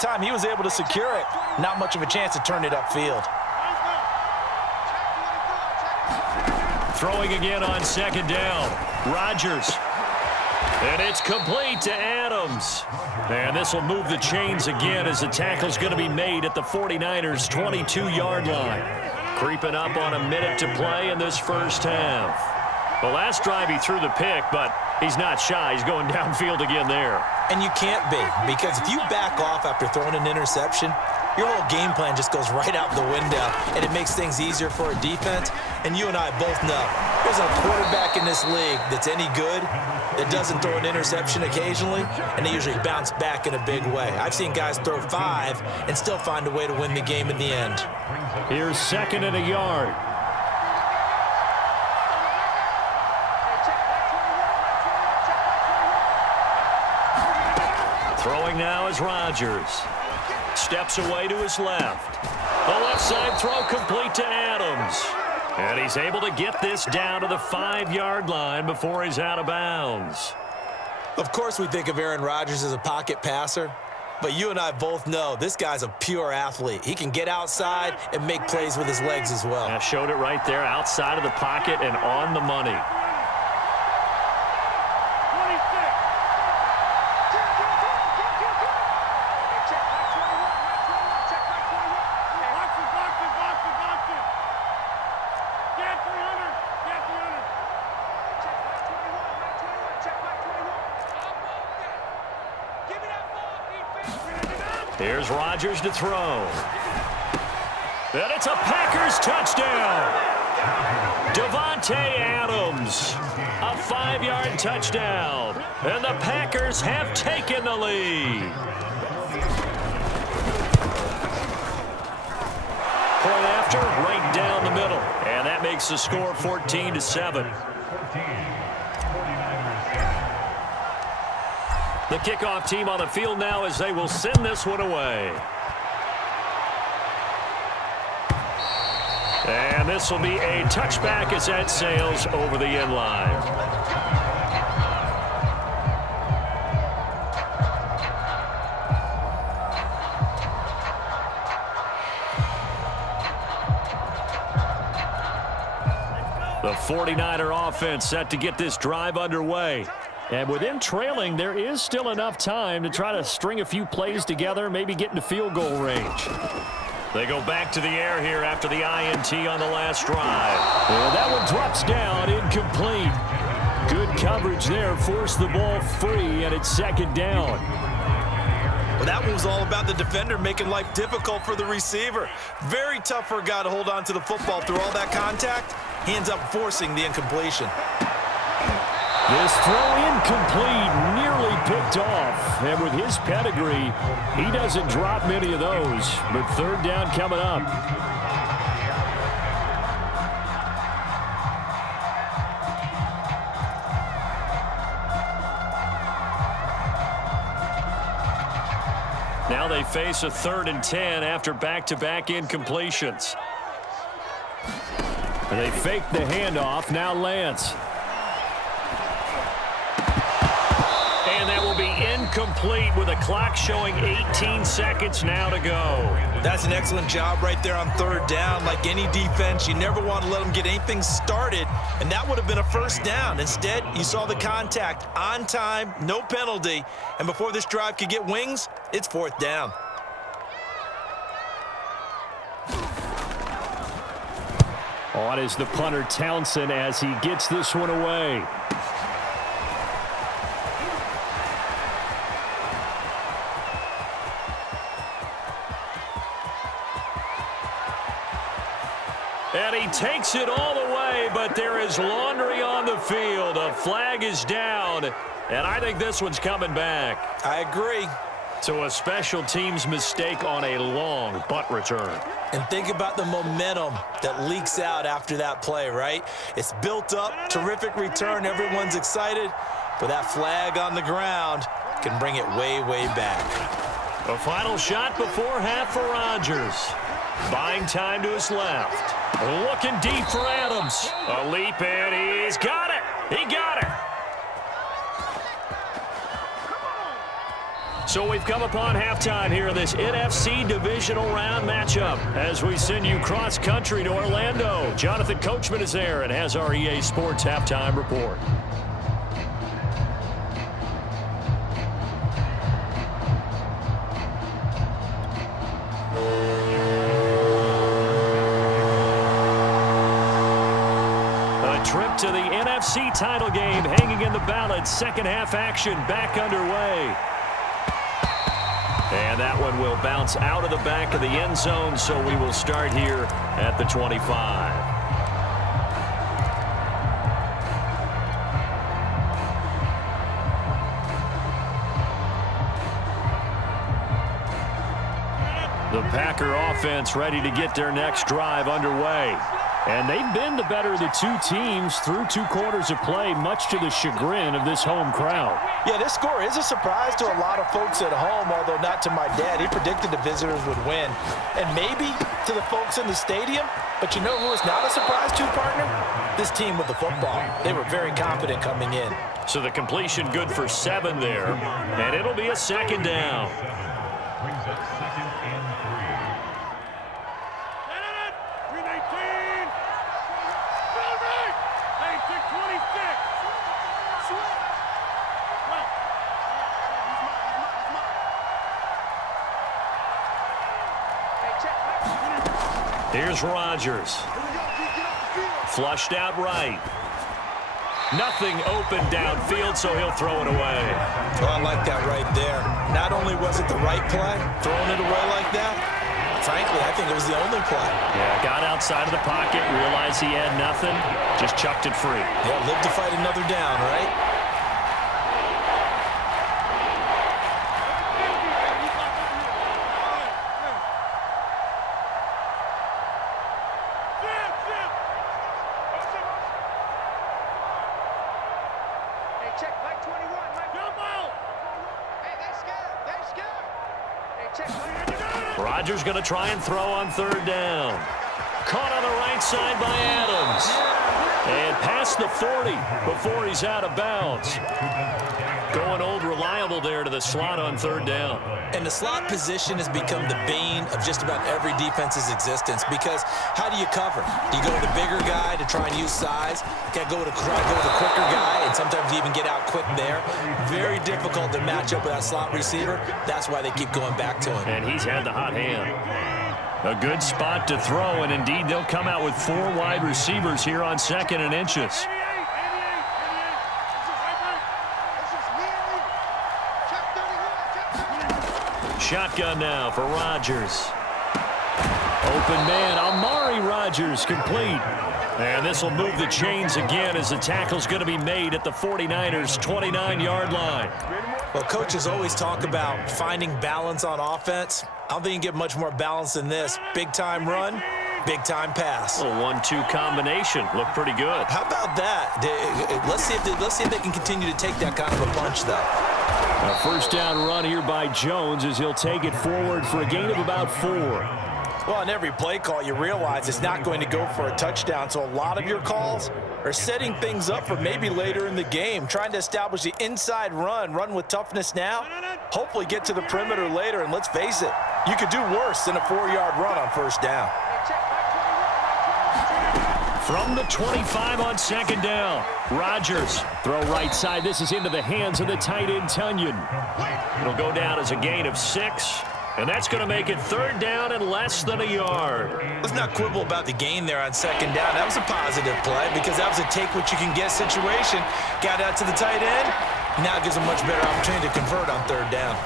time he was able to secure it, not much of a chance to turn it upfield. Throwing again on second down. Rodgers. And it's complete to Adams. And this will move the chains again as the tackle's going to be made at the 49ers' 22-yard line. Creeping up on a minute to play in this first half. The last drive he threw the pick, but he's not shy. He's going downfield again there. And you can't be, because if you back off after throwing an interception, your whole game plan just goes right out the window, and it makes things easier for a defense. And you and I both know there's a quarterback in this league that's any good that doesn't throw an interception occasionally, and they usually bounce back in a big way. I've seen guys throw 5 and still find a way to win the game in the end. Here's second and a yard. Throwing now is Rodgers. Steps away to his left. The left side throw complete to Adams. And he's able to get this down to the 5-yard line before he's out of bounds. Of course we think of Aaron Rodgers as a pocket passer, but you and I both know this guy's a pure athlete. He can get outside and make plays with his legs as well. I showed it right there, outside of the pocket and on the money. Here's Rodgers to throw. And it's a Packers touchdown. Davante Adams, a 5-yard touchdown. And the Packers have taken the lead. Point after, right down the middle. And that makes the score 14-7. The kickoff team on the field now as they will send this one away. And this will be a touchback as that sails over the end line. The 49er offense set to get this drive underway. And with them trailing, there is still enough time to try to string a few plays together, maybe get into field goal range. They go back to the air here after the INT on the last drive. And that one drops down, incomplete. Good coverage there, forced the ball free, and it's second down. Well, that one was all about the defender making life difficult for the receiver. Very tough for a guy to hold on to the football through all that contact. He ends up forcing the incompletion. This throw incomplete, nearly picked off. And with his pedigree, he doesn't drop many of those. But third down coming up. Now they face a 3rd and 10 after back-to-back incompletions. And they fake the handoff. Now Lance. And that will be incomplete with a clock showing 18 seconds now to go. That's an excellent job right there on third down. Like any defense, you never want to let them get anything started, and that would have been a first down. Instead, you saw the contact on time, no penalty, and before this drive could get wings, it's 4th down. On is the punter Townsend as he gets this one away. And he takes it all the way, but there is laundry on the field. A flag is down, and I think this one's coming back. I agree. So a special teams mistake on a long butt return. And think about the momentum that leaks out after that play, right? It's built up, terrific return, everyone's excited, but that flag on the ground can bring it way, way back. A final shot before half for Rodgers. Buying time to his left. Looking deep for Adams. A leap, and he's got it. He got it. So we've come upon halftime here in this NFC Divisional Round matchup as we send you cross-country to Orlando. Jonathan Coachman is there and has our EA Sports Halftime Report. A trip to the NFC title game hanging in the balance. Second half action back underway. And that one will bounce out of the back of the end zone, so we will start here at the 25. The Packer offense ready to get their next drive underway. And they've been the better of the two teams through 2 quarters of play, much to the chagrin of this home crowd. Yeah, this score is a surprise to a lot of folks at home, although not to my dad. He predicted the visitors would win. And maybe to the folks in the stadium, but you know who is not a surprise to, partner? This team with the football. They were very confident coming in. So the completion good for 7 there, and it'll be a second down. Here's Rodgers. Flushed out right. Nothing open downfield, so he'll throw it away. Oh, I like that right there. Not only was it the right play, throwing it away like that, frankly, I think it was the only play. Yeah, got outside of the pocket, realized he had nothing, just chucked it free. Yeah, live to fight another down, right? Rodgers going to try and throw on 3rd down. Caught on the right side by Adams. And past the 40 before he's out of bounds. Going old reliable there to the slot on 3rd down. And the slot position has become the bane of just about every defense's existence, because how do you cover? Do you go with a bigger guy to try and use size? You got to go with a quicker guy, and sometimes you even get out quick there. Very difficult to match up with that slot receiver. That's why they keep going back to him. And he's had the hot hand. A good spot to throw, and indeed they'll come out with 4 wide receivers here on 2nd and inches. Shotgun now for Rodgers. Open man, Amari Rodgers complete. And this will move the chains again as the tackle's going to be made at the 49ers' 29-yard line. Well, coaches always talk about finding balance on offense. I don't think you can get much more balance than this. Big-time run, big-time pass. A 1-2 combination. Looked pretty good. How about that? Let's see if they can continue to take that kind of a punch, though. A 1st down run here by Jones as he'll take it forward for a gain of about 4. Well, on every play call, you realize it's not going to go for a touchdown, so a lot of your calls are setting things up for maybe later in the game, trying to establish the inside run with toughness now, hopefully get to the perimeter later, and let's face it, you could do worse than a 4-yard run on 1st down. From the 25 on 2nd down, Rodgers. Throw right side. This is into the hands of the tight end, Tunyon. It'll go down as a gain of 6. And that's going to make it 3rd down and less than a yard. Let's not quibble about the gain there on 2nd down. That was a positive play because that was a take-what-you-can-get situation. Got out to the tight end. Now it gives a much better opportunity to convert on 3rd down.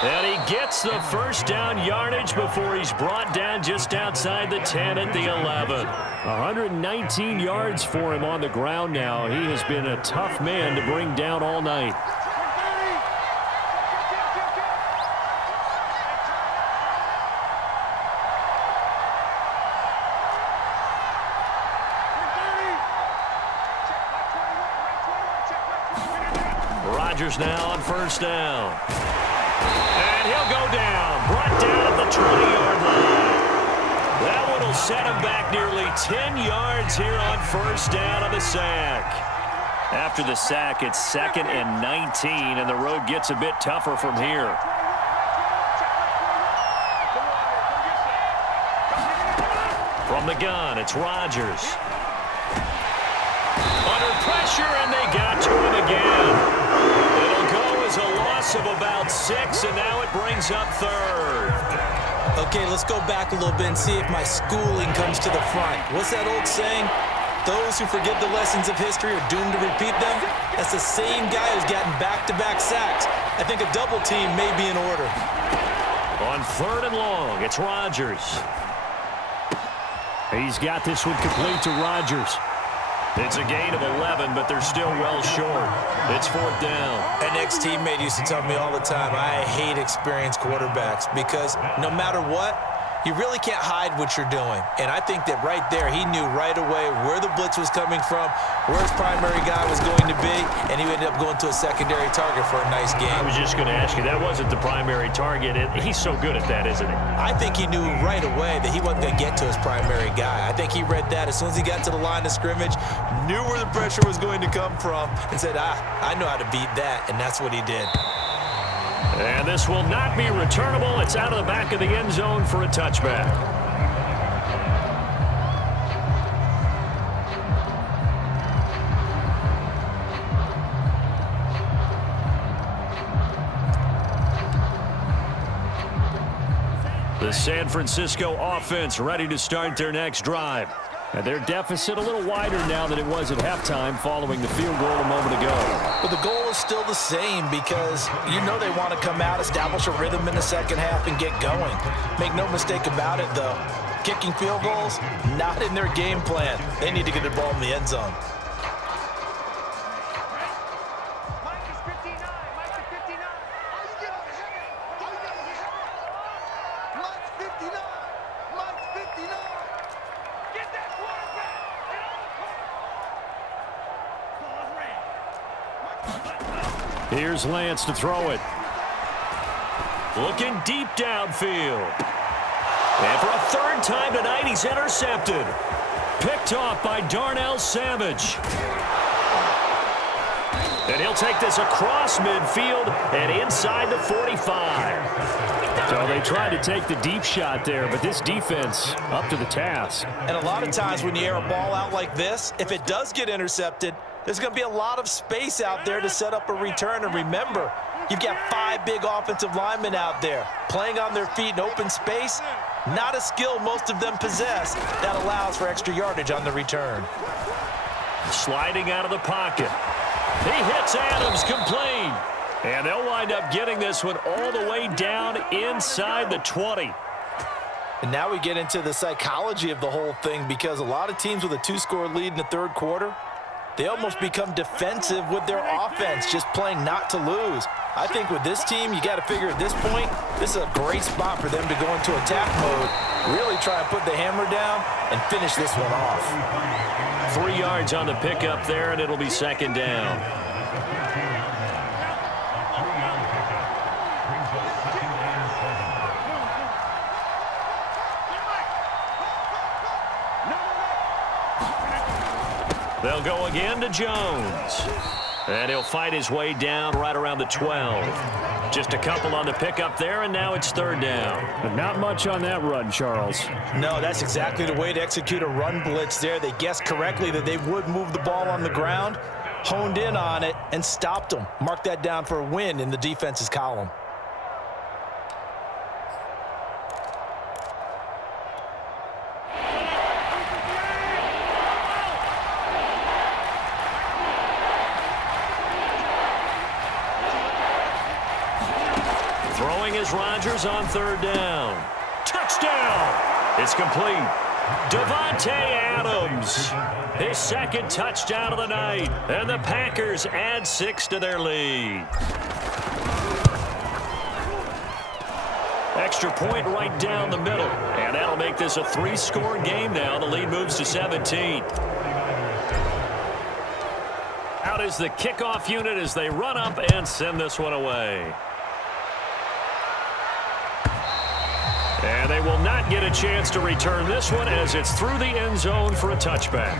And he gets the 1st down yardage before he's brought down just outside the 10 at the 11. 119 yards for him on the ground now. He has been a tough man to bring down all night. Rodgers now on 1st down. And he'll go down. Brought down at the 20-yard line. That one will set him back nearly 10 yards here on 1st down on the sack. After the sack, it's 2nd and 19, and the road gets a bit tougher from here. From the gun, it's Rodgers. Under pressure, and they got to him again. It'll go as a loss of about 6, and now it brings up 3rd. Okay, let's go back a little bit and see if my schooling comes to the front. What's that old saying? Those who forget the lessons of history are doomed to repeat them. That's the same guy who's gotten back-to-back sacks. I think a double team may be in order. On 3rd and long, it's Rodgers. He's got this one complete to Rodgers. It's a gain of 11, but they're still well short. It's 4th down. An ex-teammate used to tell me all the time, I hate experienced quarterbacks because no matter what, you really can't hide what you're doing. And I think that right there, he knew right away where the blitz was coming from, where his primary guy was going to be, and he ended up going to a secondary target for a nice game. I was just going to ask you, that wasn't the primary target. He's so good at that, isn't he? I think he knew right away that he wasn't going to get to his primary guy. I think he read that as soon as he got to the line of scrimmage, knew where the pressure was going to come from, and said, I know how to beat that, and that's what he did. And this will not be returnable. It's out of the back of the end zone for a touchback. The San Francisco offense ready to start their next drive. And their deficit a little wider now than it was at halftime following the field goal a moment ago. But the goal is still the same because you know they want to come out, establish a rhythm in the second half, and get going. Make no mistake about it, though. Kicking field goals, not in their game plan. They need to get the ball in the end zone. Here's Lance to throw it. Looking deep downfield. And for a 3rd time tonight, he's intercepted. Picked off by Darnell Savage. And he'll take this across midfield and inside the 45. So they tried to take the deep shot there, but this defense up to the task. And a lot of times when you air a ball out like this, if it does get intercepted, there's going to be a lot of space out there to set up a return. And remember, you've got 5 big offensive linemen out there playing on their feet in open space. Not a skill most of them possess that allows for extra yardage on the return. Sliding out of the pocket. He hits Adams complete. And they'll wind up getting this one all the way down inside the 20. And now we get into the psychology of the whole thing because a lot of teams with a 2-score lead in the 3rd quarter, they almost become defensive with their offense, just playing not to lose. I think with this team, you got to figure at this point, this is a great spot for them to go into attack mode, really try and put the hammer down and finish this one off. 3 yards on the pickup there, and it'll be 2nd down. They'll go again to Jones. And he'll fight his way down right around the 12. Just a couple on the pickup there, and now it's 3rd down. But not much on that run, Charles. No, that's exactly the way to execute a run blitz there. They guessed correctly that they would move the ball on the ground, honed in on it, and stopped them. Mark that down for a win in the defense's column. Throwing is Rodgers on 3rd down. Touchdown! It's complete. Davante Adams, his 2nd touchdown of the night. And the Packers add 6 to their lead. Extra point right down the middle. And that'll make this a 3-score game now. The lead moves to 17. Out is the kickoff unit as they run up and send this one away. And they will not get a chance to return this one as it's through the end zone for a touchback.